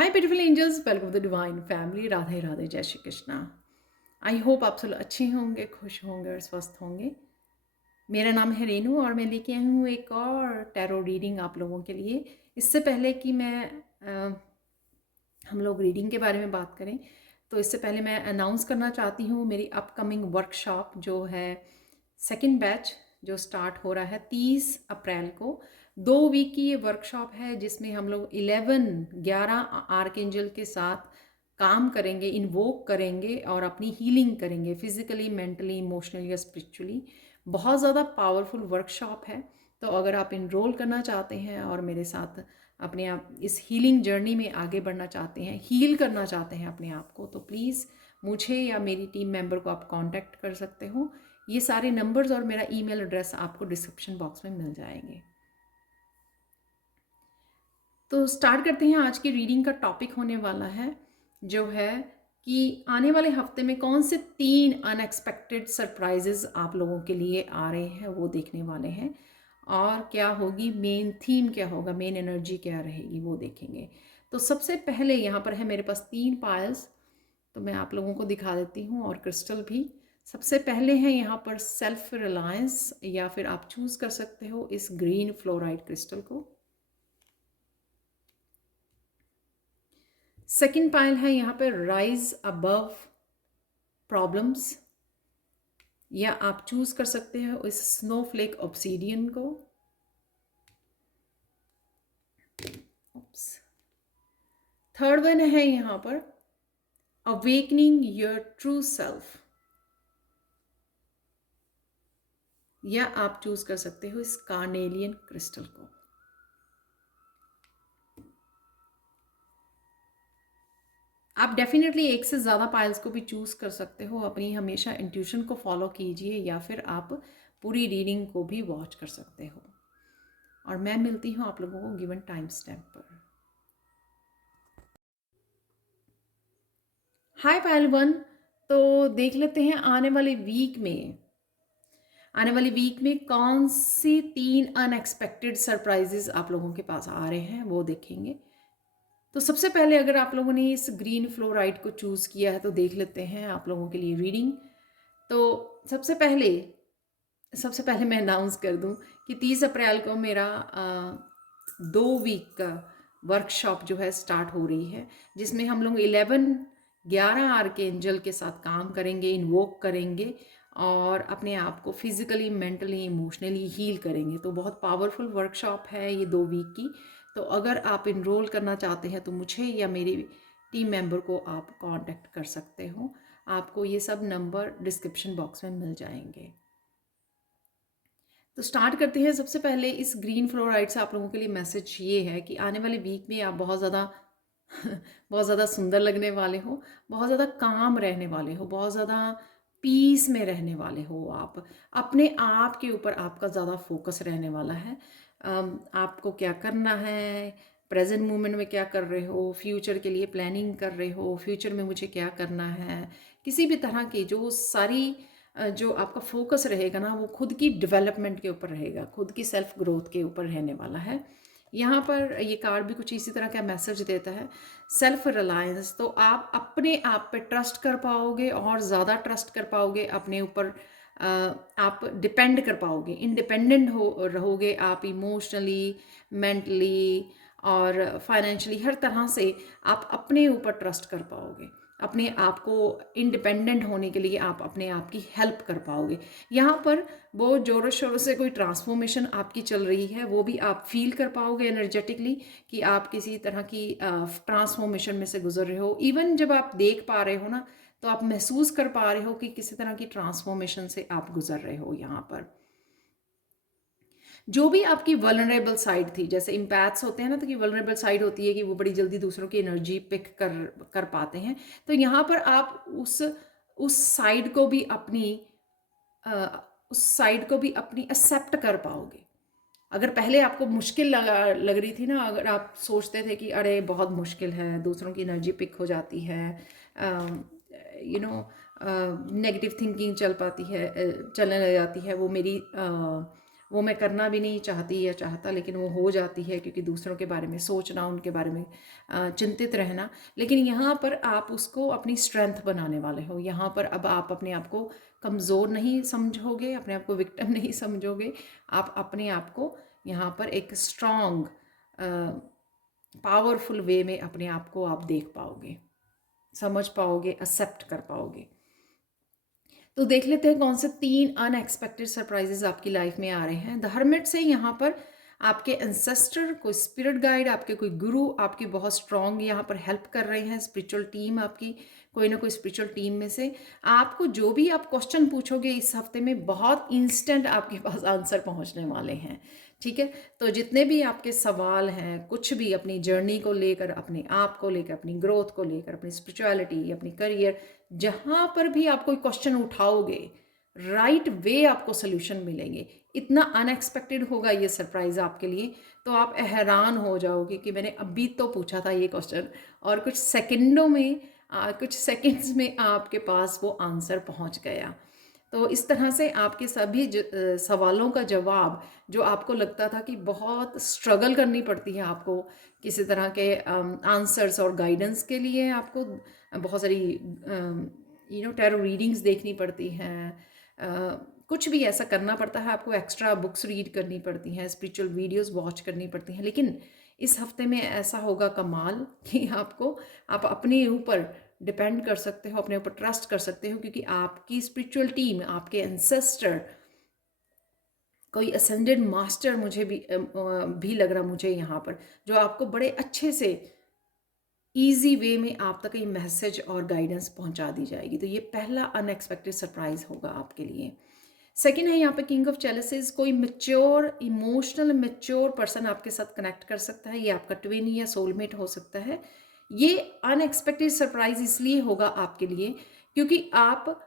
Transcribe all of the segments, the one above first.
Hi beautiful angels, welcome to divine family. Radhe Radhe, जय Shri Krishna. I hope आप सब अच्छे होंगे, खुश होंगे और स्वस्थ होंगे। मेरा नाम है रेनू और मैं लेके आई हूँ एक और टैरो रीडिंग आप लोगों के लिए। इससे पहले कि हम लोग रीडिंग के बारे में बात करें, तो इससे पहले मैं अनाउंस करना चाहती हूँ मेरी अपकमिंग वर्कशॉप जो है सेकंड बैच, जो स्टार्ट हो रहा है 30 अप्रैल को। 2 वीक की ये वर्कशॉप है जिसमें हम लोग 11 आर्कएंजल के साथ काम करेंगे, इन्वोक करेंगे और अपनी हीलिंग करेंगे, फिजिकली, मेंटली, इमोशनली या स्पिरिचुअली। बहुत ज़्यादा पावरफुल वर्कशॉप है। तो अगर आप इनरोल करना चाहते हैं और मेरे साथ अपने आप इस हीलिंग जर्नी में आगे बढ़ना चाहते हैं, हील करना चाहते हैं अपने आप को, तो प्लीज़ मुझे या मेरी टीम मेंबर को आप कांटेक्ट कर सकते हो। ये सारे नंबर्स और मेरा ईमेल एड्रेस आपको डिस्क्रिप्शन बॉक्स में मिल जाएंगे। तो स्टार्ट करते हैं। आज की रीडिंग का टॉपिक होने वाला है जो है कि आने वाले हफ्ते में कौन से 3 अनएक्सपेक्टेड सरप्राइजेज आप लोगों के लिए आ रहे हैं, वो देखने वाले हैं। और क्या होगी मेन थीम, क्या होगा मेन एनर्जी, क्या रहेगी, वो देखेंगे। तो सबसे पहले यहाँ पर है मेरे पास 3 पायल्स, तो मैं आप लोगों को दिखा देती हूँ, और क्रिस्टल भी। सबसे पहले है यहाँ पर सेल्फ रिलायंस, या फिर आप चूज कर सकते हो इस ग्रीन फ्लोराइड क्रिस्टल को। सेकंड पाइल है यहाँ पर राइज अबव प्रॉब्लम्स, या आप चूज कर सकते हो इस स्नोफ्लेक ऑब्सीडियन को। थर्ड वन है यहाँ पर अवेकनिंग योर ट्रू सेल्फ, या आप चूज कर सकते हो इस कार्नेलियन क्रिस्टल को। आप डेफिनेटली एक से ज़्यादा पाइल्स को भी चूज कर सकते हो। अपनी हमेशा इंट्यूशन को फॉलो कीजिए, या फिर आप पूरी रीडिंग को भी वॉच कर सकते हो। और मैं मिलती हूँ आप लोगों को गिवन टाइम स्टैम्प पर। हाय पायल वन, तो देख लेते हैं आने वाली वीक में कौन सी 3 अनएक्सपेक्टेड सरप्राइजेस आप लोगों के पास आ रहे हैं, वो देखेंगे। तो सबसे पहले अगर आप लोगों ने इस ग्रीन फ्लोराइड को चूज़ किया है तो देख लेते हैं आप लोगों के लिए रीडिंग। तो सबसे पहले मैं अनाउंस कर दूं कि 30 अप्रैल को मेरा 2 वीक का वर्कशॉप जो है स्टार्ट हो रही है, जिसमें हम लोग 11 आर्कएंजल के साथ काम करेंगे, इन्वोक करेंगे और अपने आप को फिजिकली, मेंटली, इमोशनली हील करेंगे। तो बहुत पावरफुल वर्कशॉप है ये 2 वीक की। तो अगर आप इनरोल करना चाहते हैं तो मुझे या मेरी टीम मेंबर को आप कांटेक्ट कर सकते हो। आपको ये सब नंबर डिस्क्रिप्शन बॉक्स में मिल जाएंगे। तो स्टार्ट करते हैं। सबसे पहले इस ग्रीन फ्लोराइड से आप लोगों के लिए मैसेज ये है कि आने वाले वीक में आप बहुत ज़्यादा बहुत ज़्यादा सुंदर लगने वाले हो, बहुत ज़्यादा काम रहने वाले हो, बहुत ज़्यादा पीस में रहने वाले हो। आप अपने आप के ऊपर आपका ज़्यादा फोकस रहने वाला है। आपको क्या करना है, प्रेजेंट मोमेंट में क्या कर रहे हो, फ्यूचर के लिए प्लानिंग कर रहे हो, फ्यूचर में मुझे क्या करना है, किसी भी तरह की जो सारी जो आपका फोकस रहेगा ना, वो खुद की डेवलपमेंट के ऊपर रहेगा, खुद की सेल्फ ग्रोथ के ऊपर रहने वाला है। यहाँ पर ये कार्ड भी कुछ इसी तरह का मैसेज देता है, सेल्फ रिलायंस। तो आप अपने आप पे ट्रस्ट कर पाओगे और ज़्यादा ट्रस्ट कर पाओगे अपने ऊपर। आप डिपेंड कर पाओगे, इंडिपेंडेंट हो रहोगे आप, इमोशनली, मेंटली और फाइनेंशियली, हर तरह से आप अपने ऊपर ट्रस्ट कर पाओगे। अपने आप को इंडिपेंडेंट होने के लिए आप अपने आप की हेल्प कर पाओगे। यहाँ पर बहुत ज़ोरों शोरों से कोई ट्रांसफॉर्मेशन आपकी चल रही है, वो भी आप फील कर पाओगे एनर्जेटिकली कि आप किसी तरह की ट्रांसफॉर्मेशन में से गुजर रहे हो। इवन जब आप देख पा रहे हो ना, तो आप महसूस कर पा रहे हो कि किसी तरह की ट्रांसफॉर्मेशन से आप गुजर रहे हो। यहाँ पर जो भी आपकी वल्नरेबल साइड थी, जैसे इम्पैथ्स होते हैं ना, तो कि वल्नरेबल साइड होती है कि वो बड़ी जल्दी दूसरों की एनर्जी पिक कर पाते हैं। तो यहाँ पर आप उस साइड को भी अपनी उस साइड को भी अपनी एक्सेप्ट कर पाओगे। अगर पहले आपको मुश्किल लग रही थी ना, अगर आप सोचते थे कि अरे बहुत मुश्किल है, दूसरों की एनर्जी पिक हो जाती है, यू नो नेगेटिव थिंकिंग चलने लग जाती है, वो मेरी वो मैं करना भी नहीं चाहती या चाहता, लेकिन वो हो जाती है क्योंकि दूसरों के बारे में सोचना, उनके बारे में चिंतित रहना। लेकिन यहाँ पर आप उसको अपनी स्ट्रेंथ बनाने वाले हो। यहाँ पर अब आप अपने आप को कमज़ोर नहीं समझोगे, अपने आप को विक्टिम नहीं समझोगे। आप अपने आप को यहाँ पर एक स्ट्रॉन्ग पावरफुल वे में अपने आप को आप देख पाओगे, समझ पाओगे, एक्सेप्ट कर पाओगे। तो देख लेते हैं कौन से 3 अनएक्सपेक्टेड सरप्राइजेस आपकी लाइफ में आ रहे हैं। द हर्मिट से यहाँ पर आपके एंसेस्टर, कोई स्पिरिट गाइड, आपके कोई गुरु आपकी बहुत स्ट्रांग यहाँ पर हेल्प कर रहे हैं। स्पिरिचुअल टीम आपकी, कोई ना कोई स्पिरिचुअल टीम में से आपको जो भी आप क्वेश्चन पूछोगे इस हफ्ते में बहुत इंस्टेंट आपके पास आंसर पहुँचने वाले हैं। ठीक है, तो जितने भी आपके सवाल हैं, कुछ भी अपनी जर्नी को लेकर, अपने आप को लेकर, अपनी ग्रोथ को लेकर, अपनी स्पिरिचुअलिटी, अपनी करियर, जहाँ पर भी आप कोई क्वेश्चन उठाओगे राइट वे आपको सोल्यूशन मिलेंगे। इतना अनएक्सपेक्टेड होगा ये सरप्राइज आपके लिए, तो आप हैरान हो जाओगे कि मैंने अभी तो पूछा था ये क्वेश्चन और कुछ सेकंडों में कुछ सेकंड्स में आपके पास वो आंसर पहुंच गया। तो इस तरह से आपके सभी सवालों का जवाब, जो आपको लगता था कि बहुत स्ट्रगल करनी पड़ती है आपको किसी तरह के आंसर्स और गाइडेंस के लिए, आपको बहुत सारी टैरो रीडिंग्स देखनी पड़ती हैं, कुछ भी ऐसा करना पड़ता है आपको, एक्स्ट्रा बुक्स रीड करनी पड़ती हैं, स्पिरिचुअल वीडियोस वॉच करनी पड़ती हैं। लेकिन इस हफ्ते में ऐसा होगा कमाल कि आप अपने ऊपर डिपेंड कर सकते हो, अपने ऊपर ट्रस्ट कर सकते हो, क्योंकि आपकी स्पिरिचुअल टीम, आपके एंसेस्टर, कोई असेंडेड मास्टर मुझे भी लग रहा मुझे यहाँ पर, जो आपको बड़े अच्छे से ईजी वे में आप तक ये मैसेज और गाइडेंस पहुंचा दी जाएगी। तो ये पहला अनएक्सपेक्टेड सरप्राइज होगा आपके लिए। सेकंड है यहाँ पे किंग ऑफ चैलेंजेस, कोई मैच्योर, इमोशनल मैच्योर पर्सन आपके साथ कनेक्ट कर सकता है। ये आपका ट्विन या सोलमेट हो सकता है। ये अनएक्सपेक्टेड सरप्राइज इसलिए होगा आपके लिए क्योंकि आप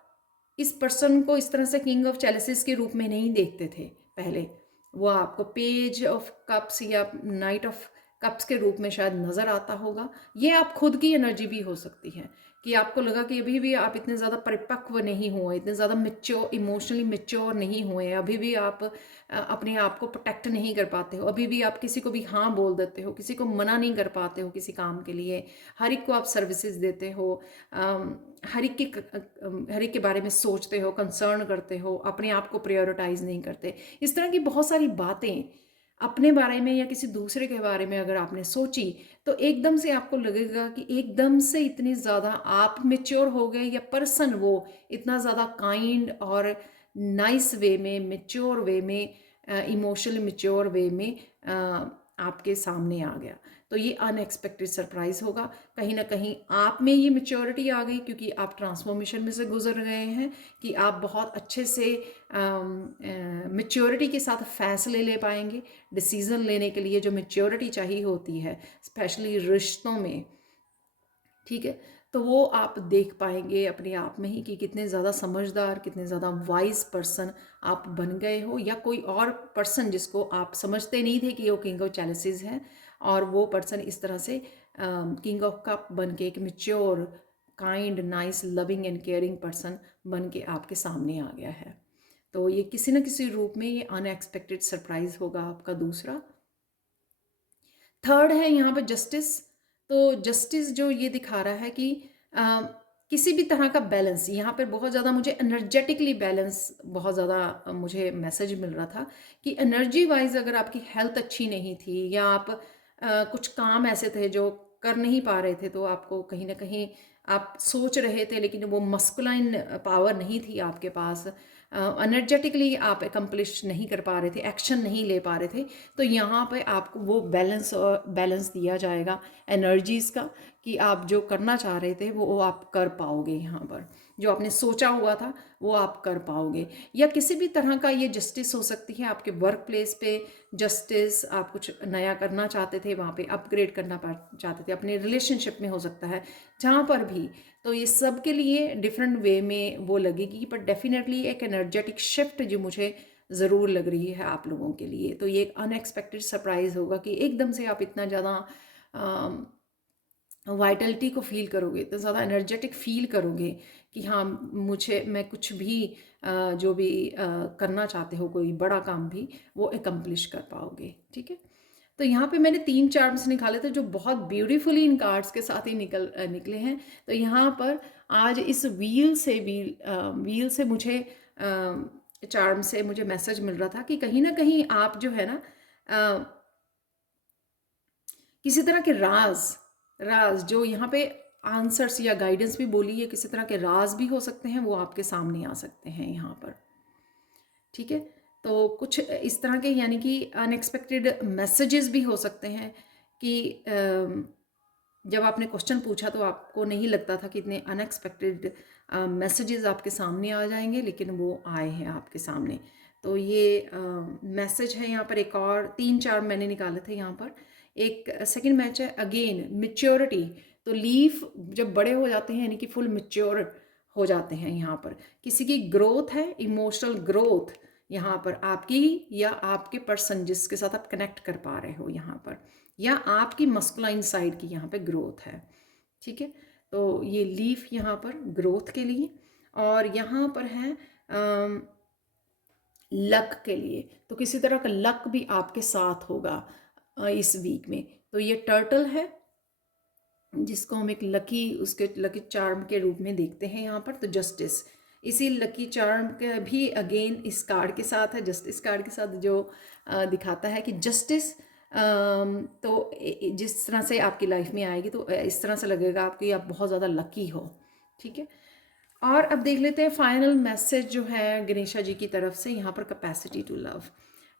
इस पर्सन को इस तरह से किंग ऑफ चैलेंजेस के रूप में नहीं देखते थे पहले। वो आपको पेज ऑफ कप्स या नाइट ऑफ कप्स के रूप में शायद नज़र आता होगा। ये आप खुद की एनर्जी भी हो सकती है कि आपको लगा कि अभी भी आप इतने ज़्यादा परिपक्व नहीं हुए, इतने ज़्यादा मैच्योर, इमोशनली मैच्योर नहीं हुए, अभी भी आप अपने आप को प्रोटेक्ट नहीं कर पाते हो, अभी भी आप किसी को भी हाँ बोल देते हो, किसी को मना नहीं कर पाते हो किसी काम के लिए, हर एक को आप सर्विसेज देते हो, हर एक के बारे में सोचते हो, कंसर्न करते हो, अपने आप को प्रायोरिटाइज नहीं करते। इस तरह की बहुत सारी बातें अपने बारे में या किसी दूसरे के बारे में अगर आपने सोची तो एकदम से आपको लगेगा कि एकदम से इतनी ज़्यादा आप मैच्योर हो गए, या पर्सन वो इतना ज़्यादा काइंड और नाइस वे में, मैच्योर वे में, इमोशनल मैच्योर वे में आपके सामने आ गया। तो ये अनएक्सपेक्टेड सरप्राइज होगा। कहीं ना कहीं आप में ये मैच्योरिटी आ गई क्योंकि आप ट्रांसफॉर्मेशन में से गुजर गए हैं कि आप बहुत अच्छे से मैच्योरिटी के साथ फैसले ले पाएंगे। डिसीज़न लेने के लिए जो मैच्योरिटी चाहिए होती है स्पेशली रिश्तों में, ठीक है, तो वो आप देख पाएंगे अपने आप में ही कि कितने ज़्यादा समझदार, कितने ज़्यादा वाइज पर्सन आप बन गए हो, या कोई और पर्सन जिसको आप समझते नहीं थे कि वो किंग ऑफ चैलेंजेस है, और वो पर्सन इस तरह से किंग ऑफ कप बन के एक mature, kind, nice, loving and caring person बन के आपके सामने आ गया है। तो ये किसी न किसी रूप में ये अनएक्सपेक्टेड सरप्राइज होगा आपका दूसरा। थर्ड है यहाँ पे जस्टिस। तो जस्टिस जो ये दिखा रहा है कि किसी भी तरह का बैलेंस, यहाँ पर बहुत ज़्यादा मुझे एनर्जेटिकली बैलेंस, बहुत ज़्यादा मुझे मैसेज मिल रहा था कि एनर्जी वाइज अगर आपकी हेल्थ अच्छी नहीं थी, या आप कुछ काम ऐसे थे जो कर नहीं पा रहे थे, तो आपको कहीं ना कहीं आप सोच रहे थे लेकिन वो मस्कुलाइन पावर नहीं थी आपके पास, एनर्जेटिकली आप एकम्प्लिश नहीं कर पा रहे थे, एक्शन नहीं ले पा रहे थे, तो यहाँ पे आपको वो बैलेंस दिया जाएगा एनर्जीज़ का कि आप जो करना चाह रहे थे वो आप कर पाओगे। यहाँ पर जो आपने सोचा हुआ था वो आप कर पाओगे। या किसी भी तरह का ये जस्टिस हो सकती है आपके वर्क प्लेस पे जस्टिस, आप कुछ नया करना चाहते थे, वहाँ पे अपग्रेड करना चाहते थे, अपने रिलेशनशिप में हो सकता है, जहाँ पर भी। तो ये सब के लिए डिफरेंट वे में वो लगेगी, पर डेफिनेटली एक एनर्जेटिक शिफ्ट जो मुझे ज़रूर लग रही है आप लोगों के लिए। तो ये एक अनएक्सपेक्टेड सरप्राइज़ होगा कि एकदम से आप इतना ज़्यादा वाइटलिटी को फील करोगे, इतना ज़्यादा एनर्जेटिक फील करोगे कि हाँ, मैं कुछ भी जो भी करना चाहते हो, कोई बड़ा काम भी वो एकम्प्लिश कर पाओगे। ठीक है, तो यहाँ पे मैंने 3 चार्म्स निकाले थे जो बहुत ब्यूटीफुली इन कार्ड्स के साथ ही निकले हैं। तो यहाँ पर आज इस व्हील से मुझे चार्म से मुझे मैसेज मिल रहा था कि कहीं ना कहीं आप जो है ना किसी तरह के राज जो यहाँ पे आंसर्स या गाइडेंस भी बोली है, किसी तरह के राज भी हो सकते हैं, वो आपके सामने आ सकते हैं यहाँ पर। ठीक है, तो कुछ इस तरह के यानी कि अनएक्सपेक्टेड मैसेजेस भी हो सकते हैं कि जब आपने क्वेश्चन पूछा तो आपको नहीं लगता था कि इतने अनएक्सपेक्टेड मैसेजेस आपके सामने आ जाएंगे, लेकिन वो आए हैं आपके सामने। तो ये मैसेज है यहाँ पर। एक और 3-4 मैंने निकाले थे यहाँ पर। एक सेकंड मैच है अगेन मैच्योरिटी। तो लीफ जब बड़े हो जाते हैं यानी कि फुल मैच्योर हो जाते हैं यहाँ पर। किसी की ग्रोथ है, इमोशनल ग्रोथ यहाँ पर आपकी या आपके पर्सन जिसके साथ आप कनेक्ट कर पा रहे हो यहाँ पर, या आपकी मस्कुलाइन साइड की यहाँ पे ग्रोथ है। ठीक है, तो ये लीफ यहाँ पर ग्रोथ के लिए, और यहाँ पर है लक के लिए। तो किसी तरह का लक भी आपके साथ होगा इस वीक में। तो ये टर्टल है जिसको हम एक उसके लकी चार्म के रूप में देखते हैं यहाँ पर। तो जस्टिस, इसी लकी चार्म का भी अगेन इस कार्ड के साथ है। जस्टिस कार्ड के साथ जो दिखाता है कि जस्टिस तो जिस तरह से आपकी लाइफ में आएगी तो इस तरह से लगेगा आपको आप बहुत ज़्यादा लकी हो। ठीक है, और अब देख लेते हैं फाइनल मैसेज जो है गणेशा जी की तरफ से यहाँ पर, कैपेसिटी टू लव।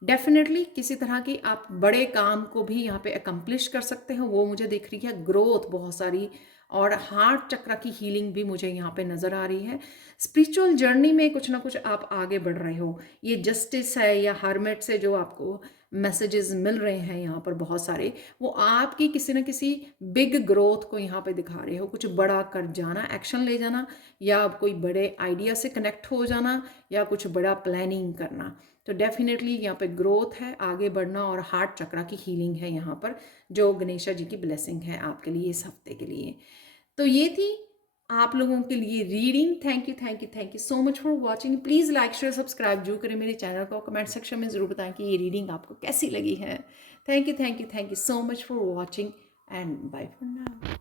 डेफिनेटली किसी तरह की आप बड़े काम को भी यहाँ पे अकम्प्लिश कर सकते हो, वो मुझे दिख रही है। ग्रोथ बहुत सारी, और हार्ट चक्र की हीलिंग भी मुझे यहाँ पे नज़र आ रही है। स्पिरिचुअल जर्नी में कुछ ना कुछ आप आगे बढ़ रहे हो। ये जस्टिस है या हर्मिट से जो आपको मैसेजेस मिल रहे हैं यहाँ पर बहुत सारे, वो आपकी किसी न किसी बिग ग्रोथ को यहाँ पे दिखा रहे हो। कुछ बड़ा कर जाना, एक्शन ले जाना, या कोई बड़े आइडिया से कनेक्ट हो जाना, या कुछ बड़ा प्लानिंग करना। तो डेफिनेटली यहाँ पे ग्रोथ है, आगे बढ़ना, और हार्ट चक्र की हीलिंग है यहाँ पर, जो गणेशा जी की ब्लेसिंग है आपके लिए इस हफ्ते के लिए। तो ये थी आप लोगों के लिए reading. Thank you so much for watching. Please like share subscribe जरूर करें मेरे चैनल को। कमेंट सेक्शन में ज़रूर बताएं कि ये रीडिंग आपको कैसी लगी है। Thank you so much for watching and bye for now.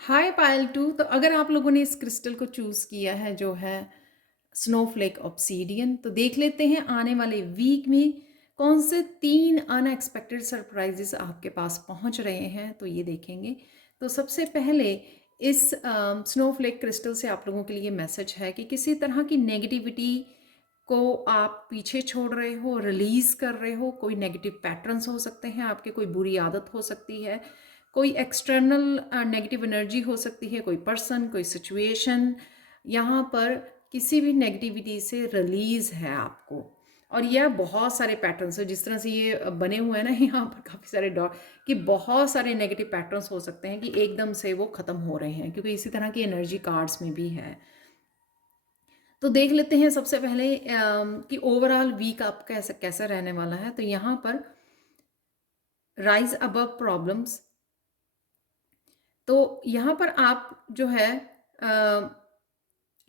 Hi Payal 2। तो अगर आप लोगों ने इस क्रिस्टल को चूज़ किया है जो है स्नोफ्लेक ऑब्सीडियन, तो देख लेते हैं आने वाले वीक में कौन से 3 अनएक्सपेक्टेड सरप्राइजेस आपके पास पहुंच रहे हैं। तो ये देखेंगे। तो सबसे पहले इस स्नोफ्लेक क्रिस्टल से आप लोगों के लिए मैसेज है कि किसी तरह की नेगेटिविटी को आप पीछे छोड़ रहे हो, रिलीज कर रहे हो। कोई नेगेटिव पैटर्न्स हो सकते हैं आपके, कोई बुरी आदत हो सकती है, कोई एक्सटर्नल नेगेटिव एनर्जी हो सकती है, कोई पर्सन, कोई सिचुएशन। यहाँ पर किसी भी नेगेटिविटी से रिलीज है आपको। और यह बहुत सारे पैटर्न्स है, जिस तरह से ये बने हुए हैं ना यहाँ पर काफ़ी सारे डॉट, कि बहुत सारे नेगेटिव पैटर्न्स हो सकते हैं कि एकदम से वो ख़त्म हो रहे हैं, क्योंकि इसी तरह की एनर्जी कार्ड्स में भी है। तो देख लेते हैं सबसे पहले कि ओवरऑल वीक आप कैसा रहने वाला है। तो यहाँ पर राइज अबव प्रॉब्लम्स। तो यहाँ पर आप जो है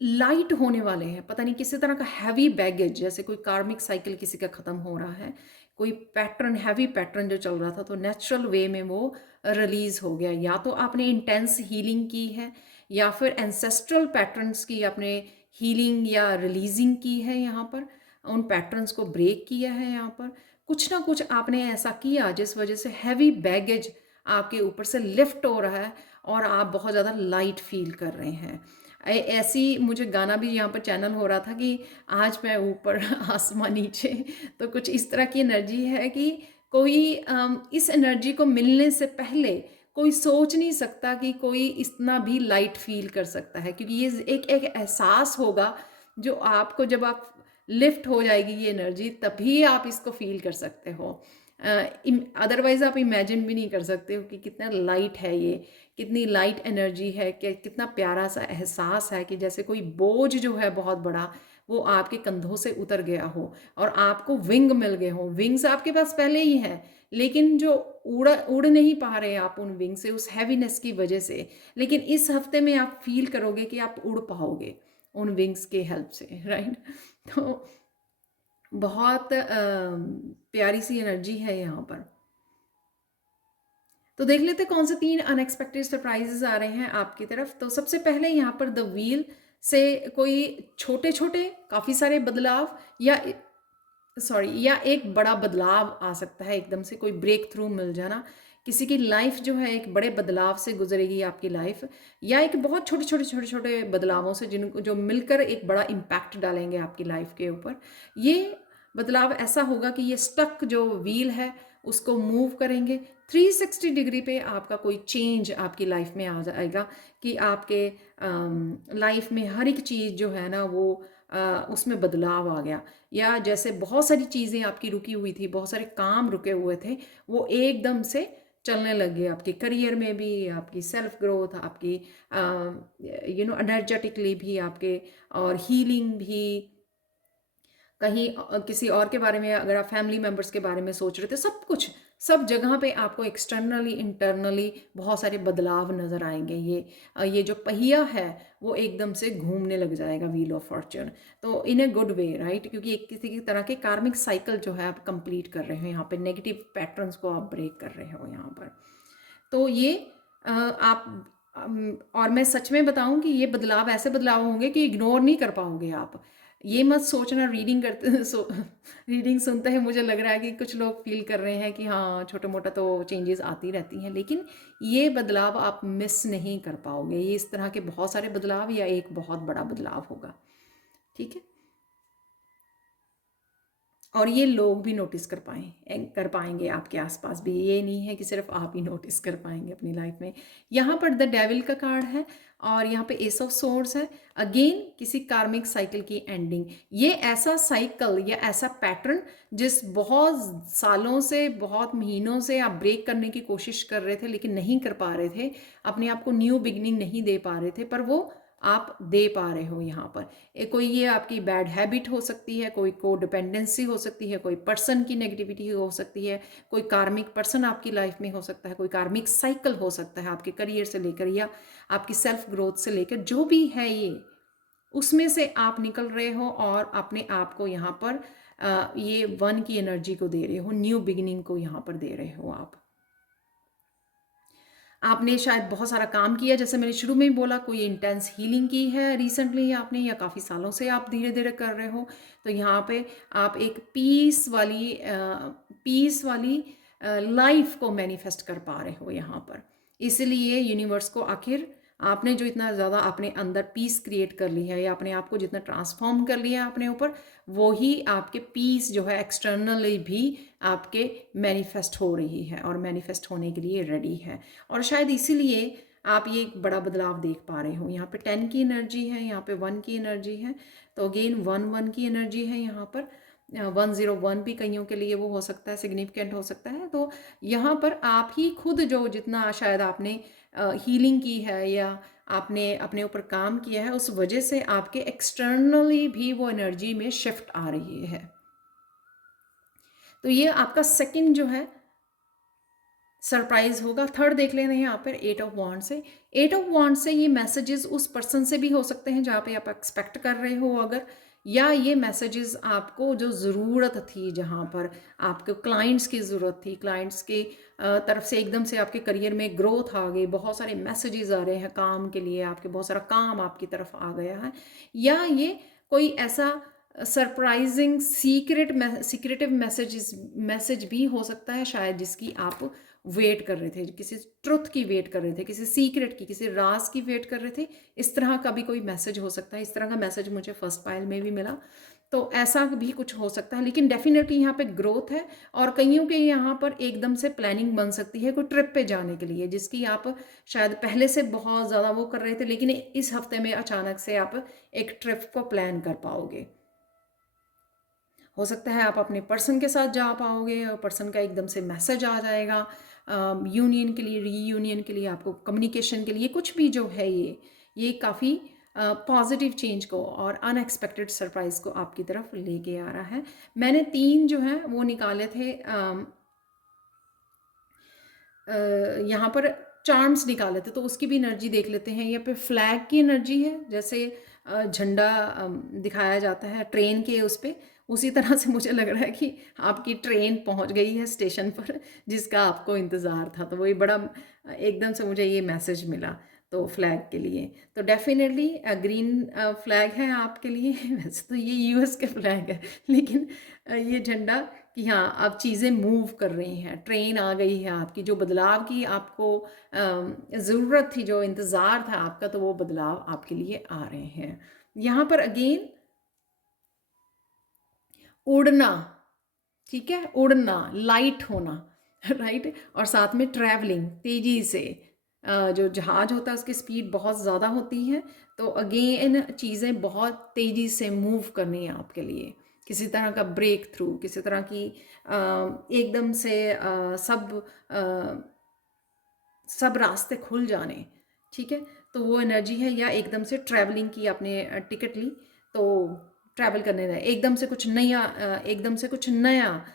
लाइट होने वाले हैं। पता नहीं किसी तरह का हैवी बैगेज, जैसे कोई कार्मिक साइकिल किसी का ख़त्म हो रहा है, कोई पैटर्न, हैवी पैटर्न जो चल रहा था, तो नेचुरल वे में वो रिलीज़ हो गया। या तो आपने इंटेंस हीलिंग की है, या फिर एंसेस्ट्रल पैटर्न्स की आपने हीलिंग या रिलीजिंग की है। यहाँ पर उन पैटर्न्स को ब्रेक किया है। यहाँ पर कुछ ना कुछ आपने ऐसा किया जिस वजह से हैवी बैगेज आपके ऊपर से लिफ्ट हो रहा है और आप बहुत ज़्यादा लाइट फील कर रहे हैं। ऐसी मुझे गाना भी यहाँ पर चैनल हो रहा था कि आज मैं ऊपर आसमां नीचे। तो कुछ इस तरह की एनर्जी है कि कोई इस एनर्जी को मिलने से पहले कोई सोच नहीं सकता कि कोई इतना भी लाइट फील कर सकता है, क्योंकि ये एक एहसास होगा जो आपको, जब आप लिफ्ट हो जाएगी ये एनर्जी, तभी आप इसको फील कर सकते हो। अदरवाइज आप इमेजिन भी नहीं कर सकते हो कि कितना लाइट है ये, कितनी लाइट एनर्जी है, कि कितना प्यारा सा एहसास है कि जैसे कोई बोझ जो है बहुत बड़ा वो आपके कंधों से उतर गया हो और आपको विंग मिल गए हो। विंग्स आपके पास पहले ही हैं, लेकिन जो उड़ नहीं पा रहे आप उन विंग से, उस हैवीनेस की वजह से। लेकिन इस हफ्ते में आप फील करोगे कि आप उड़ पाओगे। उन विंग्स के हेल्प से, राइट। तो बहुत प्यारी सी एनर्जी है यहाँ पर। तो देख लेते कौन से 3 अनएक्सपेक्टेड सरप्राइजेस आ रहे हैं आपकी तरफ। तो सबसे पहले यहाँ पर द व्हील से कोई छोटे-छोटे काफ़ी सारे बदलाव, या एक बड़ा बदलाव आ सकता है, एकदम से कोई ब्रेक थ्रू मिल जाना। किसी की लाइफ जो है एक बड़े बदलाव से गुजरेगी आपकी लाइफ, या एक बहुत छोटे-छोटे बदलावों से जिनको जो मिलकर एक बड़ा इम्पैक्ट डालेंगे आपकी लाइफ के ऊपर। ये बदलाव ऐसा होगा कि ये स्टक जो व्हील है उसको मूव करेंगे 360 डिग्री पे। आपका कोई चेंज आपकी लाइफ में आ जाएगा कि आपके लाइफ में हर एक चीज़ जो है ना वो उसमें बदलाव आ गया। या जैसे बहुत सारी चीज़ें आपकी रुकी हुई थी, बहुत सारे काम रुके हुए थे, वो एकदम से चलने लग गए। आपके करियर में भी, आपकी सेल्फ ग्रोथ, आपकी एनर्जेटिकली भी आपके, और हीलिंग भी, कहीं किसी और के बारे में, अगर आप फैमिली मेम्बर्स के बारे में सोच रहे थे, सब कुछ, सब जगह पे आपको एक्सटर्नली इंटरनली बहुत सारे बदलाव नज़र आएंगे। ये जो पहिया है वो एकदम से घूमने लग जाएगा, व्हील ऑफ फॉर्च्यून। तो इन ए गुड वे, राइट, क्योंकि एक किसी की तरह के कार्मिक साइकिल जो है आप कंप्लीट कर रहे हो यहाँ पे, नेगेटिव पैटर्न्स को आप ब्रेक कर रहे हो यहाँ पर। तो ये आप और मैं सच में बताऊं कि ये बदलाव ऐसे बदलाव होंगे कि इग्नोर नहीं कर पाओगे आप। ये मत सोचना रीडिंग करते रीडिंग सुनते हैं मुझे लग रहा है कि कुछ लोग फील कर रहे हैं कि हाँ छोटा मोटा तो चेंजेस आती रहती हैं, लेकिन ये बदलाव आप मिस नहीं कर पाओगे। ये इस तरह के बहुत सारे बदलाव या एक बहुत बड़ा बदलाव होगा, ठीक है। और ये लोग भी नोटिस कर पाएंगे आपके आसपास भी, ये नहीं है कि सिर्फ आप ही नोटिस कर पाएंगे अपनी लाइफ में। यहाँ पर द डेविल का कार्ड है और यहाँ पे एस ऑफ सोर्ड्स है। अगेन किसी कार्मिक साइकिल की एंडिंग। ये ऐसा साइकिल या ऐसा पैटर्न जिस बहुत सालों से, बहुत महीनों से आप ब्रेक करने की कोशिश कर रहे थे लेकिन नहीं कर पा रहे थे, अपने आप को न्यू बिगिनिंग नहीं दे पा रहे थे, पर वो आप दे पा रहे हो यहाँ पर। कोई ये आपकी बैड हैबिट हो सकती है, कोई को डिपेंडेंसी हो सकती है, कोई पर्सन की नेगेटिविटी हो सकती है, कोई कार्मिक पर्सन आपकी लाइफ में हो सकता है, कोई कार्मिक साइकिल हो सकता है आपके करियर से लेकर या आपकी सेल्फ ग्रोथ से लेकर, जो भी है ये, उसमें से आप निकल रहे हो और अपने आप को यहाँ पर ये वन की एनर्जी को दे रहे हो, न्यू बिगिनिंग को यहाँ पर दे रहे हो आप। आपने शायद बहुत सारा काम किया, जैसे मैंने शुरू में ही बोला, कोई इंटेंस हीलिंग की है रिसेंटली आपने, या काफ़ी सालों से आप धीरे धीरे कर रहे हो। तो यहाँ पे आप एक पीस वाली लाइफ को मैनिफेस्ट कर पा रहे हो यहाँ पर। इसलिए यूनिवर्स को आखिर आपने जो इतना ज़्यादा अपने अंदर पीस क्रिएट कर ली है, या अपने आप को जितना ट्रांसफॉर्म कर लिया है अपने ऊपर, वो ही आपके पीस जो है एक्सटर्नली भी आपके मैनिफेस्ट हो रही है और मैनिफेस्ट होने के लिए रेडी है। और शायद इसीलिए आप ये एक बड़ा बदलाव देख पा रहे हो। यहाँ पे 10 की एनर्जी है, यहाँ पे 1 की एनर्जी है। तो अगेन 1 की एनर्जी है यहाँ पर। 101 भी कईयों के लिए वो हो सकता है, सिग्निफिकेंट हो सकता है। तो यहाँ पर आप ही खुद जो जितना शायद आपने हीलिंग की है या आपने अपने ऊपर काम किया है, उस वजह से आपके एक्सटर्नली भी वो एनर्जी में शिफ्ट आ रही है। तो ये आपका सेकंड जो है सरप्राइज होगा। थर्ड देख लेते हैं यहाँ पर 8 ऑफ वॉन्ड से। 8 ऑफ वॉन्ड से ये मैसेजेस उस पर्सन से भी हो सकते हैं जहाँ पे आप एक्सपेक्ट कर रहे हो अगर, या ये मैसेजेस आपको जो ज़रूरत थी, जहाँ पर आपको क्लाइंट्स की ज़रूरत थी, क्लाइंट्स की तरफ से एकदम से आपके करियर में ग्रोथ आ गई, बहुत सारे मैसेजेस आ रहे हैं काम के लिए, आपके बहुत सारा काम आपकी तरफ आ गया है, या ये कोई ऐसा सरप्राइजिंग सीक्रेटिव मैसेज भी हो सकता है शायद, जिसकी आप वेट कर रहे थे, किसी ट्रुथ की वेट कर रहे थे, किसी सीक्रेट की, किसी राज की वेट कर रहे थे। इस तरह का भी कोई मैसेज हो सकता है। इस तरह का मैसेज मुझे फर्स्ट पाइल में भी मिला, तो ऐसा भी कुछ हो सकता है। लेकिन डेफिनेटली यहाँ पे ग्रोथ है, और कईयों के यहाँ पर एकदम से प्लानिंग बन सकती है कोई ट्रिप पे जाने के लिए, जिसकी आप शायद पहले से बहुत ज़्यादा वो कर रहे थे, लेकिन इस हफ्ते में अचानक से आप एक ट्रिप को प्लान कर पाओगे। हो सकता है आप अपने पर्सन के साथ जा पाओगे और पर्सन का एकदम से मैसेज आ जाएगा यूनियन के लिए, रीयूनियन के लिए, आपको कम्युनिकेशन के लिए, कुछ भी जो है ये काफ़ी पॉजिटिव चेंज को और अनएक्सपेक्टेड सरप्राइज को आपकी तरफ लेके आ रहा है। मैंने 3 जो हैं वो निकाले थे, यहाँ पर चार्म्स निकाले थे, तो उसकी भी एनर्जी देख लेते हैं। यहाँ पे फ्लैग की एनर्जी है, जैसे झंडा दिखाया जाता है ट्रेन के उस पे, उसी तरह से मुझे लग रहा है कि आपकी ट्रेन पहुंच गई है स्टेशन पर जिसका आपको इंतज़ार था। तो वही बड़ा एकदम से मुझे ये मैसेज मिला तो फ्लैग के लिए। तो डेफिनेटली ग्रीन फ्लैग है आपके लिए वैसे तो ये यूएस के फ्लैग है, लेकिन ये झंडा कि हाँ, अब चीज़ें मूव कर रही हैं, ट्रेन आ गई है आपकी, जो बदलाव की आपको ज़रूरत थी, जो इंतज़ार था आपका, तो वो बदलाव आपके लिए आ रहे हैं। यहाँ पर अगेन उड़ना, ठीक है, उड़ना, लाइट होना राइट, और साथ में ट्रैवलिंग तेज़ी से, जो जहाज होता है उसकी स्पीड बहुत ज़्यादा होती है, तो अगेन चीज़ें बहुत तेज़ी से मूव करनी है आपके लिए, किसी तरह का ब्रेक थ्रू, किसी तरह की एकदम से सब रास्ते खुल जाने, ठीक है, तो वो एनर्जी है। या एकदम से ट्रैवलिंग की आपने टिकट ली तो ट्रैवल करने रहे, एकदम से कुछ नया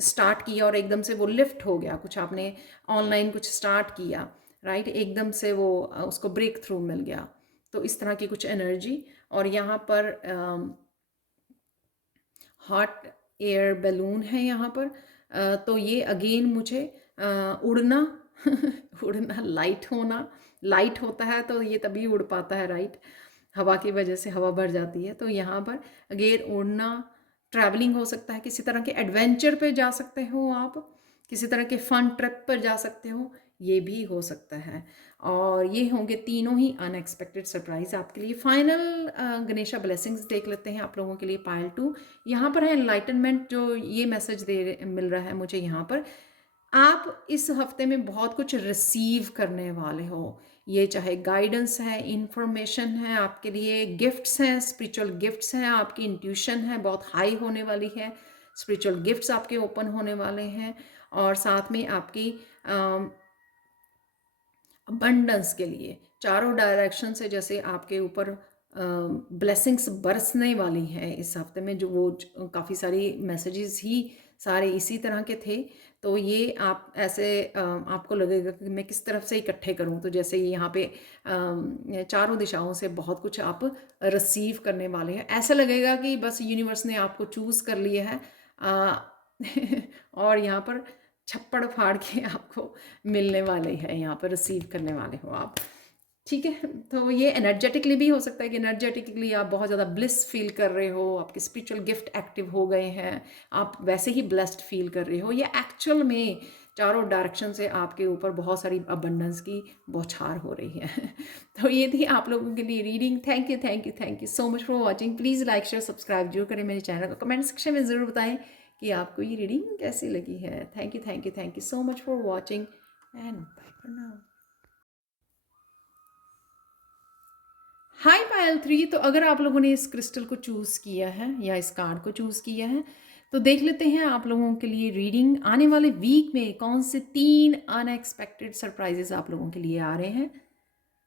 स्टार्ट किया और एकदम से वो लिफ्ट हो गया, कुछ आपने ऑनलाइन कुछ स्टार्ट किया, राइट, एकदम से वो उसको ब्रेक थ्रू मिल गया, तो इस तरह की कुछ एनर्जी। और यहाँ पर हॉट एयर बैलून है यहाँ पर, तो ये अगेन मुझे उड़ना उड़ना, लाइट होना, लाइट होता है तो ये तभी उड़ पाता है, राइट, हवा की वजह से हवा भर जाती है। तो यहाँ पर अगेन उड़ना, ट्रैवलिंग हो सकता है, किसी तरह के एडवेंचर पे जा सकते हो आप, किसी तरह के फन ट्रिप पर जा सकते हो, ये भी हो सकता है। और ये होंगे तीनों ही अनएक्सपेक्टेड सरप्राइज आपके लिए। फाइनल गणेशा ब्लेसिंग्स देख लेते हैं आप लोगों के लिए, पायल 2 यहाँ पर है एनलाइटनमेंट, जो ये मैसेज मिल रहा है मुझे यहाँ पर, आप इस हफ्ते में बहुत कुछ रिसीव करने वाले हो, ये चाहे गाइडेंस है, इंफॉर्मेशन है आपके लिए, गिफ्ट्स हैं, स्पिरिचुअल गिफ्ट्स हैं, आपकी इंट्यूशन है बहुत हाई होने वाली है, स्पिरिचुअल गिफ्ट्स आपके ओपन होने वाले हैं, और साथ में आपकी अबंडेंस के लिए चारों डायरेक्शन से जैसे आपके ऊपर ब्लेसिंग्स बरसने वाली हैं इस हफ्ते में, जो वो काफ़ी सारी मैसेजेस ही सारे इसी तरह के थे। तो ये आप ऐसे आपको लगेगा कि मैं किस तरफ से इकट्ठे करूं, तो जैसे यहाँ पे चारों दिशाओं से बहुत कुछ आप रिसीव करने वाले हैं, ऐसा लगेगा कि बस यूनिवर्स ने आपको चूज़ कर लिया है और यहाँ पर छप्पड़ फाड़ के आपको मिलने वाले हैं, यहाँ पर रिसीव करने वाले हो आप, ठीक है। तो ये एनर्जेटिकली भी हो सकता है कि एनर्जेटिकली आप बहुत ज़्यादा ब्लिस फील कर रहे हो, आपके स्पिरिचुअल गिफ्ट एक्टिव हो गए हैं, आप वैसे ही ब्लेस्ड फील कर रहे हो, या एक्चुअल में चारों डायरेक्शन से आपके ऊपर बहुत सारी अबंडेंस की बौछार हो रही है तो ये थी आप लोगों के लिए reading. Thank you thank you thank you so much for watching. Please like share subscribe जरूर करें मेरे चैनल को, कमेंट सेक्शन में ज़रूर बताएं कि आपको ये रीडिंग कैसी लगी है। Thank you so much for watching and bye for now. Hi Payal 3, तो अगर आप लोगों ने इस क्रिस्टल को चूज़ किया है या इस कार्ड को चूज़ किया है, तो देख लेते हैं आप लोगों के लिए रीडिंग आने वाले वीक में कौन से 3 अनएक्सपेक्टेड सरप्राइजेस आप लोगों के लिए आ रहे हैं,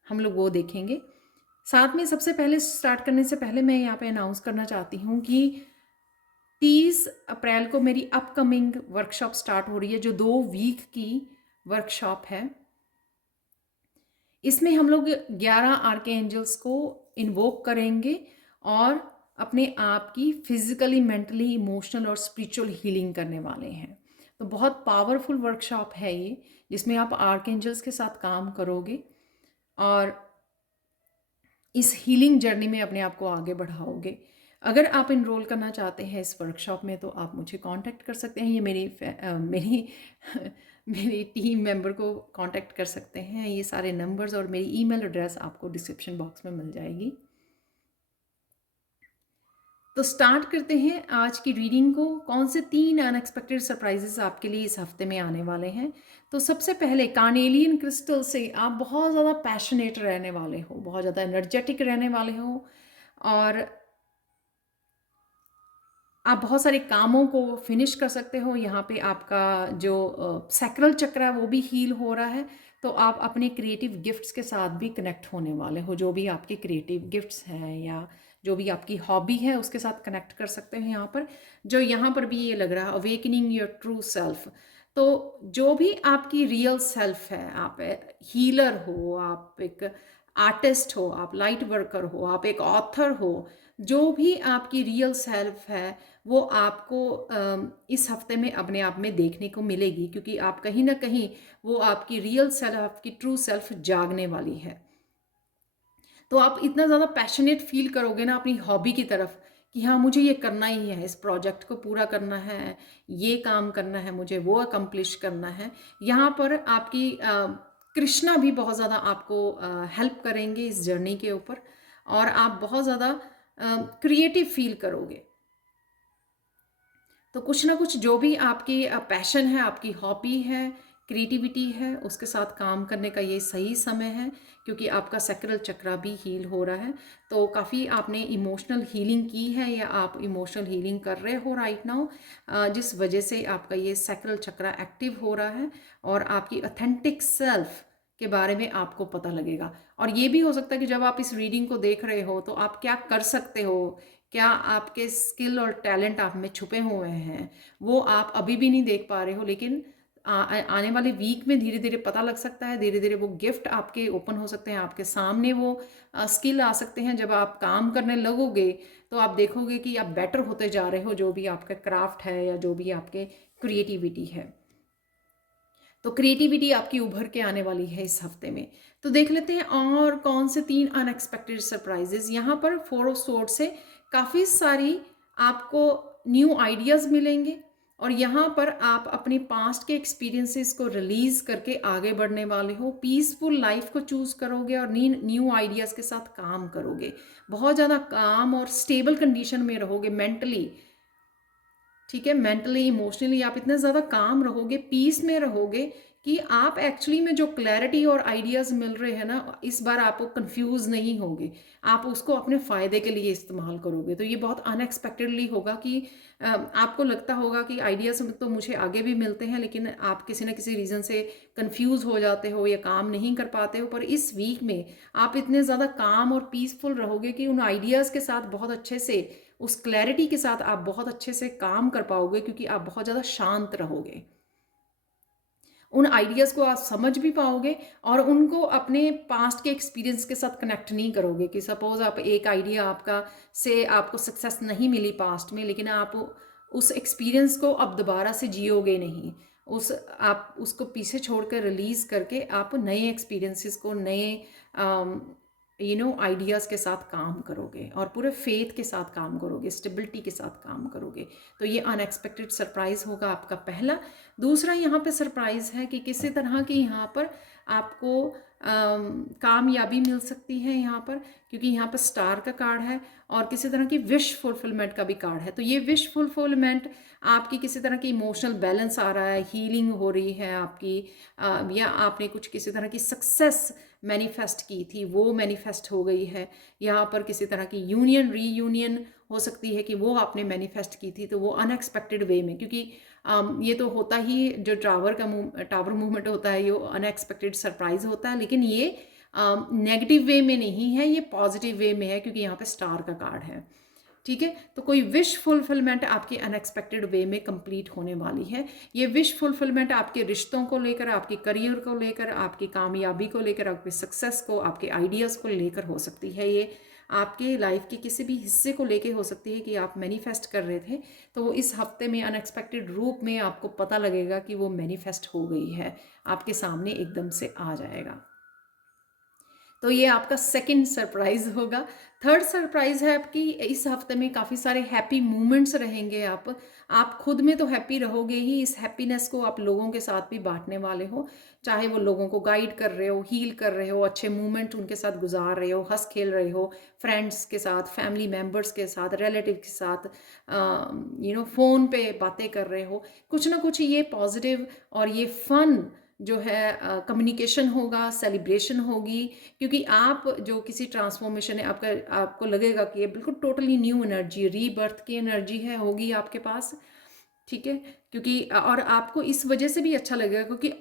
हम लोग वो देखेंगे। साथ में सबसे पहले स्टार्ट करने से पहले मैं यहाँ पे अनाउंस करना चाहती हूँ कि 30 अप्रैल को मेरी अपकमिंग वर्कशॉप स्टार्ट हो रही है, जो 2 वीक की वर्कशॉप है। इसमें हम लोग 11 आर्कएंजल्स को इन्वोक करेंगे और अपने आप की फिजिकली, मेंटली, इमोशनल और स्पिरिचुअल हीलिंग करने वाले हैं। तो बहुत पावरफुल वर्कशॉप है ये, जिसमें आप आर्कएंजल्स के साथ काम करोगे और इस हीलिंग जर्नी में अपने आप को आगे बढ़ाओगे। अगर आप इनरोल करना चाहते हैं इस वर्कशॉप में तो आप मुझे कांटेक्ट कर सकते हैं, ये मेरी मेरी टीम मेंबर को कांटेक्ट कर सकते हैं। ये सारे नंबर्स और मेरी ईमेल एड्रेस आपको डिस्क्रिप्शन बॉक्स में मिल जाएगी। तो स्टार्ट करते हैं आज की रीडिंग को। कौन से 3 अनएक्सपेक्टेड सरप्राइजेस आपके लिए इस हफ्ते में आने वाले हैं। तो सबसे पहले कार्नेलियन क्रिस्टल से आप बहुत ज़्यादा पैशनेट रहने वाले हो, बहुत ज़्यादा एनर्जेटिक रहने वाले हो, और आप बहुत सारे कामों को फिनिश कर सकते हो। यहाँ पे आपका जो सैक्रल चक्र है वो भी हील हो रहा है, तो आप अपने क्रिएटिव गिफ्ट्स के साथ भी कनेक्ट होने वाले हो। जो भी आपके क्रिएटिव गिफ्ट्स हैं या जो भी आपकी हॉबी है उसके साथ कनेक्ट कर सकते हैं। यहाँ पर भी ये लग रहा है अवेकनिंग योर ट्रू सेल्फ। तो जो भी आपकी रियल सेल्फ है, आप हीलर हो, आप एक आर्टिस्ट हो, आप लाइट वर्कर हो, आप एक ऑथर हो, जो भी आपकी रियल सेल्फ है, वो आपको इस हफ्ते में अपने आप में देखने को मिलेगी, क्योंकि आप कहीं ना कहीं वो आपकी रियल सेल्फ, आपकी ट्रू सेल्फ जागने वाली है। तो आप इतना ज़्यादा पैशनेट फील करोगे ना अपनी हॉबी की तरफ कि हाँ, मुझे ये करना ही है, इस प्रोजेक्ट को पूरा करना है, ये काम करना है, मुझे वो अकम्प्लिश करना है। यहाँ पर आपकी कृष्णा भी बहुत ज़्यादा आपको हेल्प करेंगे इस जर्नी के ऊपर, और आप बहुत ज़्यादा क्रिएटिव फील करोगे। तो कुछ ना कुछ जो भी आपकी पैशन है, आपकी हॉबी है, क्रिएटिविटी है, उसके साथ काम करने का ये सही समय है, क्योंकि आपका सैक्रल चक्रा भी हील हो रहा है। तो काफ़ी आपने इमोशनल हीलिंग की है, या आप इमोशनल हीलिंग कर रहे हो राइट नाउ, जिस वजह से आपका ये सैक्रल चक्रा एक्टिव हो रहा है, और आपकी ऑथेंटिक सेल्फ के बारे में आपको पता लगेगा। और ये भी हो सकता है कि जब आप इस रीडिंग को देख रहे हो तो आप क्या कर सकते हो, क्या आपके स्किल और टैलेंट आप में छुपे हुए हैं, वो आप अभी भी नहीं देख पा रहे हो, लेकिन आने वाले वीक में धीरे धीरे पता लग सकता है। धीरे धीरे वो गिफ्ट आपके ओपन हो सकते हैं, आपके सामने वो स्किल आ सकते हैं। जब आप काम करने लगोगे तो आप देखोगे कि आप बेटर होते जा रहे हो, जो भी आपका क्राफ्ट है या जो भी आपके क्रिएटिविटी है। तो क्रिएटिविटी आपकी उभर के आने वाली है इस हफ्ते में। तो देख लेते हैं और कौन से 3 अनएक्सपेक्टेड सरप्राइजेस। यहाँ पर 4 ऑफ सोर्ड से काफ़ी सारी आपको न्यू आइडियाज़ मिलेंगे, और यहाँ पर आप अपने पास्ट के एक्सपीरियंसेस को रिलीज़ करके आगे बढ़ने वाले हो। पीसफुल लाइफ को चूज़ करोगे और न्यू आइडियाज़ के साथ काम करोगे। बहुत ज़्यादा काम और स्टेबल कंडीशन में रहोगे मेंटली, ठीक है। मेंटली इमोशनली आप इतने ज़्यादा काम रहोगे, पीस में रहोगे, कि आप एक्चुअली में जो क्लैरिटी और आइडियाज़ मिल रहे हैं ना, इस बार आप कंफ्यूज नहीं होगे, आप उसको अपने फ़ायदे के लिए इस्तेमाल करोगे। तो ये बहुत अनएक्सपेक्टेडली होगा कि आपको लगता होगा कि आइडियाज़ तो मुझे आगे भी मिलते हैं, लेकिन आप किसी न किसी रीज़न से कंफ्यूज हो जाते हो या काम नहीं कर पाते हो। पर इस वीक में आप इतने ज़्यादा काम और पीसफुल रहोगे कि उन आइडियाज़ के साथ बहुत अच्छे से, उस क्लैरिटी के साथ आप बहुत अच्छे से काम कर पाओगे, क्योंकि आप बहुत ज़्यादा शांत रहोगे। उन आइडियाज़ को आप समझ भी पाओगे, और उनको अपने पास्ट के एक्सपीरियंस के साथ कनेक्ट नहीं करोगे। कि सपोज़ आप एक आइडिया आपका से आपको सक्सेस नहीं मिली पास्ट में, लेकिन आप उस एक्सपीरियंस को अब दोबारा से जियोगे नहीं। उस आप उसको पीछे छोड़कर रिलीज़ करके आप नए एक्सपीरियंसेस को, नए आइडियाज़ के साथ काम करोगे, और पूरे फेथ के साथ काम करोगे, स्टेबिलिटी के साथ काम करोगे। तो ये अनएक्सपेक्टेड सरप्राइज़ होगा आपका पहला। दूसरा यहाँ पे सरप्राइज़ है कि किसी तरह की यहाँ पर आपको कामयाबी मिल सकती है यहाँ पर, क्योंकि यहाँ पर स्टार का कार्ड है, और किसी तरह की विश फुलफिलमेंट का भी कार्ड है। तो ये विश फुलफिलमेंट आपकी किसी तरह की इमोशनल बैलेंस आ रहा है, हीलिंग हो रही है आपकी, या आपने कुछ किसी तरह की सक्सेस मैनिफेस्ट की थी, वो मैनिफेस्ट हो गई है। यहाँ पर किसी तरह की यूनियन, रीयूनियन हो सकती है कि वो आपने मैनिफेस्ट की थी, तो वो अनएक्सपेक्टेड वे में, क्योंकि ये तो होता ही, जो टावर मूवमेंट होता है, ये अनएक्सपेक्टेड सरप्राइज होता है, लेकिन ये नेगेटिव वे में नहीं है, ये पॉजिटिव वे में है, क्योंकि यहाँ पे स्टार का कार्ड है, ठीक है। तो कोई विश फुलफिलमेंट आपके अनएक्सपेक्टेड वे में कंप्लीट होने वाली है। ये विश फुलफिलमेंट आपके रिश्तों को लेकर, आपके करियर को लेकर, आपकी कामयाबी को लेकर, आपके सक्सेस को, आपके आइडियाज़ को लेकर हो सकती है। ये आपके लाइफ के किसी भी हिस्से को लेकर हो सकती है कि आप मैनिफेस्ट कर रहे थे, तो वो इस हफ्ते में अनएक्सपेक्टेड रूप में आपको पता लगेगा कि वो मैनिफेस्ट हो गई है, आपके सामने एकदम से आ जाएगा। तो ये आपका सेकंड सरप्राइज होगा। थर्ड सरप्राइज है आपकी, इस हफ्ते में काफ़ी सारे हैप्पी मोमेंट्स रहेंगे। आप खुद में तो हैप्पी रहोगे ही, इस हैप्पीनेस को आप लोगों के साथ भी बांटने वाले हो। चाहे वो लोगों को गाइड कर रहे हो, हील कर रहे हो, अच्छे मोमेंट उनके साथ गुजार रहे हो, हंस खेल रहे हो, फ्रेंड्स के साथ, फैमिली मेम्बर्स के साथ, रिलेटिव के साथ, फ़ोन पे बातें कर रहे हो। कुछ ना कुछ ये पॉजिटिव और ये फन जो है कम्युनिकेशन होगा, सेलिब्रेशन होगी, क्योंकि आप जो किसी ट्रांसफॉर्मेशन है आपका, आपको लगेगा कि ये बिल्कुल टोटली न्यू एनर्जी, रीबर्थ की एनर्जी है, होगी आपके पास, ठीक है। क्योंकि और आपको इस वजह से भी अच्छा लगेगा, क्योंकि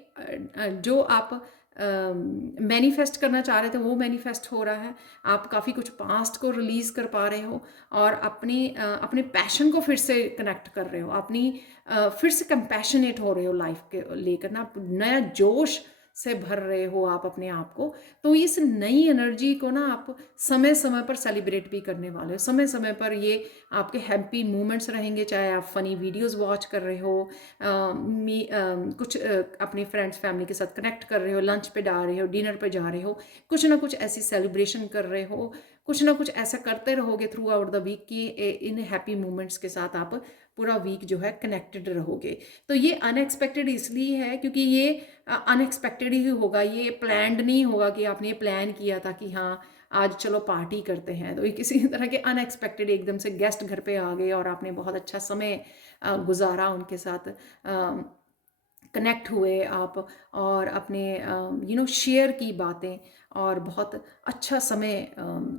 जो आप मैनिफेस्ट करना चाह रहे थे वो मैनिफेस्ट हो रहा है। आप काफ़ी कुछ पास्ट को रिलीज़ कर पा रहे हो, और अपने पैशन को फिर से कनेक्ट कर रहे हो, फिर से कंपैशनेट हो रहे हो लाइफ के लेकर ना, नया जोश से भर रहे हो आप अपने आप को। तो इस नई एनर्जी को ना आप समय समय पर सेलिब्रेट भी करने वाले हो। समय समय पर ये आपके हैप्पी मोमेंट्स रहेंगे, चाहे आप फ़नी वीडियोज़ वॉच कर रहे हो, कुछ अपने फ्रेंड्स फैमिली के साथ कनेक्ट कर रहे हो, लंच पे जा रहे हो, डिनर पे जा रहे हो, कुछ ना कुछ ऐसी सेलिब्रेशन कर रहे हो, कुछ ना कुछ ऐसा करते रहोगे थ्रू आउट द वीक कि इन हैप्पी मोमेंट्स के साथ आप पूरा वीक जो है कनेक्टेड रहोगे। तो ये अनएक्सपेक्टेड इसलिए है क्योंकि ये अनएक्सपेक्टेड ही होगा, ये प्लान्ड नहीं होगा कि आपने ये प्लान किया था कि हाँ आज चलो पार्टी करते हैं। तो ये किसी तरह के अनएक्सपेक्टेड एकदम से गेस्ट घर पे आ गए और आपने बहुत अच्छा समय गुजारा उनके साथ, कनेक्ट हुए आप और अपने शेयर की बातें और बहुत अच्छा समय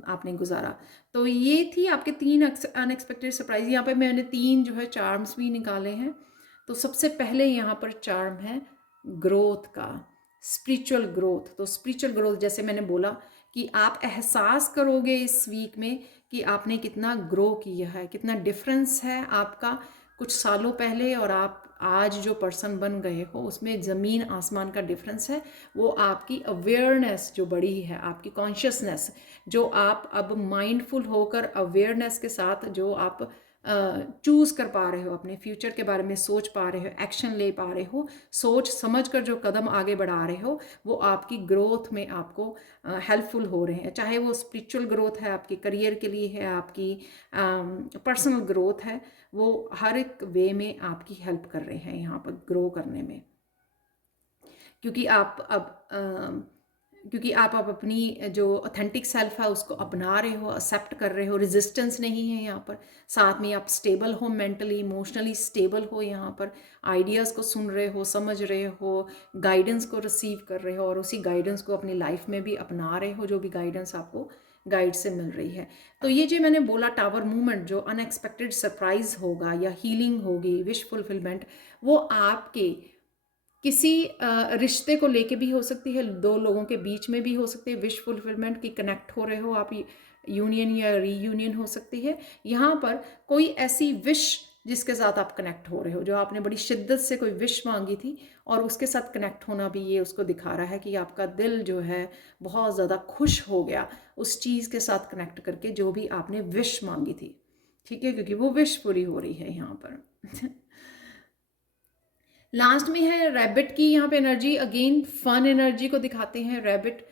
आपने गुजारा। तो ये थी आपके 3 अनएक्सपेक्टेड सरप्राइज। यहाँ पे मैंने 3 जो है चार्म्स भी निकाले हैं। तो सबसे पहले यहाँ पर चार्म है ग्रोथ का, स्पिरिचुअल ग्रोथ। तो स्पिरिचुअल ग्रोथ जैसे मैंने बोला कि आप एहसास करोगे इस वीक में कि आपने कितना ग्रो किया है, कितना डिफरेंस है आपका कुछ सालों पहले और आप आज जो पर्सन बन गए हो, उसमें ज़मीन आसमान का डिफरेंस है। वो आपकी अवेयरनेस जो बढ़ी है, आपकी कॉन्शियसनेस जो आप अब माइंडफुल होकर अवेयरनेस के साथ जो आप चूज़ कर पा रहे हो, अपने फ्यूचर के बारे में सोच पा रहे हो, एक्शन ले पा रहे हो, सोच समझ कर जो कदम आगे बढ़ा रहे हो, वो आपकी ग्रोथ में आपको हेल्पफुल हो रहे हैं। चाहे वो स्पिरिचुअल ग्रोथ है, आपके करियर के लिए है, आपकी पर्सनल ग्रोथ है, वो हर एक वे में आपकी हेल्प कर रहे हैं यहाँ पर ग्रो करने में। क्योंकि आप अब क्योंकि आप अपनी जो ऑथेंटिक सेल्फ है उसको अपना रहे हो, एक्सेप्ट कर रहे हो, रेजिस्टेंस नहीं है यहाँ पर। साथ में आप स्टेबल हो, मेंटली इमोशनली स्टेबल हो, यहाँ पर आइडियाज़ को सुन रहे हो, समझ रहे हो, गाइडेंस को रिसीव कर रहे हो और उसी गाइडेंस को अपनी लाइफ में भी अपना रहे हो, जो भी गाइडेंस आपको गाइड से मिल रही है। तो ये जो मैंने बोला टावर मूवमेंट, जो अनएक्सपेक्टेड सरप्राइज होगा या हीलिंग होगी, विश फुलफिलमेंट, वो आपके किसी रिश्ते को लेके भी हो सकती है, 2 लोगों के बीच में भी हो सकती है विश फुलफिलमेंट की, कनेक्ट हो रहे हो आप, यूनियन या रीयूनियन हो सकती है। यहाँ पर कोई ऐसी विश जिसके साथ आप कनेक्ट हो रहे हो, जो आपने बड़ी शिद्दत से कोई विश मांगी थी और उसके साथ कनेक्ट होना भी ये उसको दिखा रहा है कि आपका दिल जो है बहुत ज़्यादा खुश हो गया उस चीज़ के साथ कनेक्ट करके जो भी आपने विश मांगी थी। ठीक है, क्योंकि वो विश पूरी हो रही है यहाँ पर। लास्ट में है रैबिट की यहाँ पे एनर्जी, अगेन फन एनर्जी को दिखाते हैं रैबिट,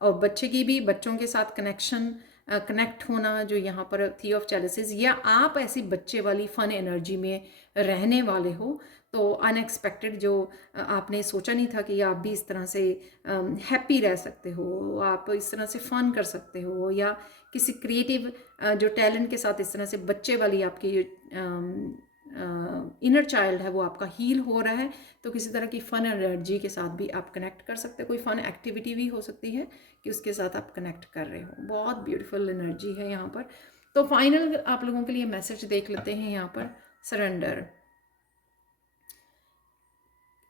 और बच्चे की भी, बच्चों के साथ कनेक्शन, कनेक्ट होना जो यहाँ पर थी ऑफ चैलिसेस, या आप ऐसी बच्चे वाली फन एनर्जी में रहने वाले हो। तो अनएक्सपेक्टेड जो आपने सोचा नहीं था कि आप भी इस तरह से हैप्पी रह सकते हो, आप इस तरह से फन कर सकते हो, या किसी क्रिएटिव जो टैलेंट के साथ इस तरह से बच्चे वाली आपकी इनर चाइल्ड है वो आपका हील हो रहा है। तो किसी तरह की फ़न एनर्जी के साथ भी आप कनेक्ट कर सकते हो, कोई फ़न एक्टिविटी भी हो सकती है कि उसके साथ आप कनेक्ट कर रहे हो। बहुत ब्यूटीफुल एनर्जी है यहाँ पर। तो फाइनल आप लोगों के लिए मैसेज देख लेते हैं यहाँ पर, सरेंडर।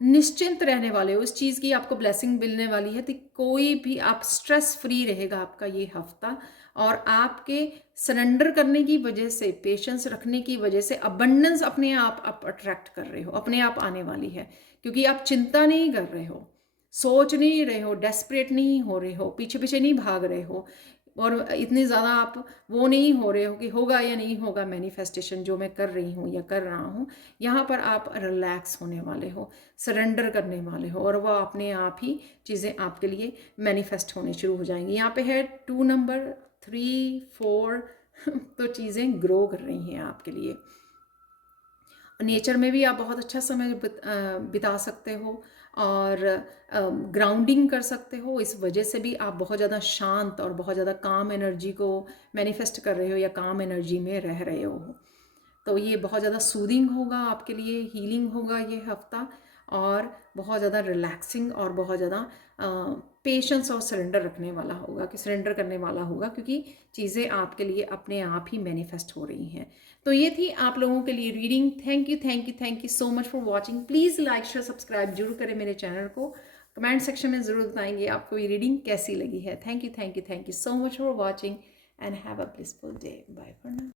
निश्चिंत रहने वाले हो, इस चीज़ की आपको ब्लेसिंग मिलने वाली है। तो कोई भी आप स्ट्रेस फ्री रहेगा आपका ये हफ्ता, और आपके सरेंडर करने की वजह से, पेशेंस रखने की वजह से अबंडेंस अपने आप अट्रैक्ट कर रहे हो, अपने आप आने वाली है। क्योंकि आप चिंता नहीं कर रहे हो, सोच नहीं रहे हो, डेस्परेट नहीं हो रहे हो, पीछे पीछे नहीं भाग रहे हो, और इतने ज़्यादा आप वो नहीं हो रहे हो कि होगा या नहीं होगा मैनिफेस्टेशन जो मैं कर रही हूँ या कर रहा हूँ। यहाँ पर आप रिलैक्स होने वाले हो, सरेंडर करने वाले हो, और वह अपने आप ही चीज़ें आपके लिए मैनिफेस्ट होने शुरू हो जाएंगी। यहाँ पे है 2 नंबर, 3, 4 तो चीज़ें ग्रो कर रही हैं आपके लिए। नेचर में भी आप बहुत अच्छा समय बिता सकते हो और ग्राउंडिंग कर सकते हो। इस वजह से भी आप बहुत ज़्यादा शांत और बहुत ज़्यादा काम एनर्जी को मैनिफेस्ट कर रहे हो या काम एनर्जी में रह रहे हो। तो ये बहुत ज़्यादा सूदिंग होगा आपके लिए, हीलिंग होगा ये हफ्ता, और बहुत ज़्यादा रिलैक्सिंग और बहुत ज़्यादा पेशेंस और सरेंडर रखने वाला होगा, कि सरेंडर करने वाला होगा, क्योंकि चीज़ें आपके लिए अपने आप ही मैनिफेस्ट हो रही हैं। तो ये थी आप लोगों के लिए reading. Thank you, thank you, thank you so much for watching. Please like, share, subscribe जरूर करें मेरे चैनल को। कमेंट सेक्शन में ज़रूर बताएंगे आपको ये रीडिंग कैसी लगी है। Thank you, thank you, thank you so much for watching and have a blissful day. Bye for now.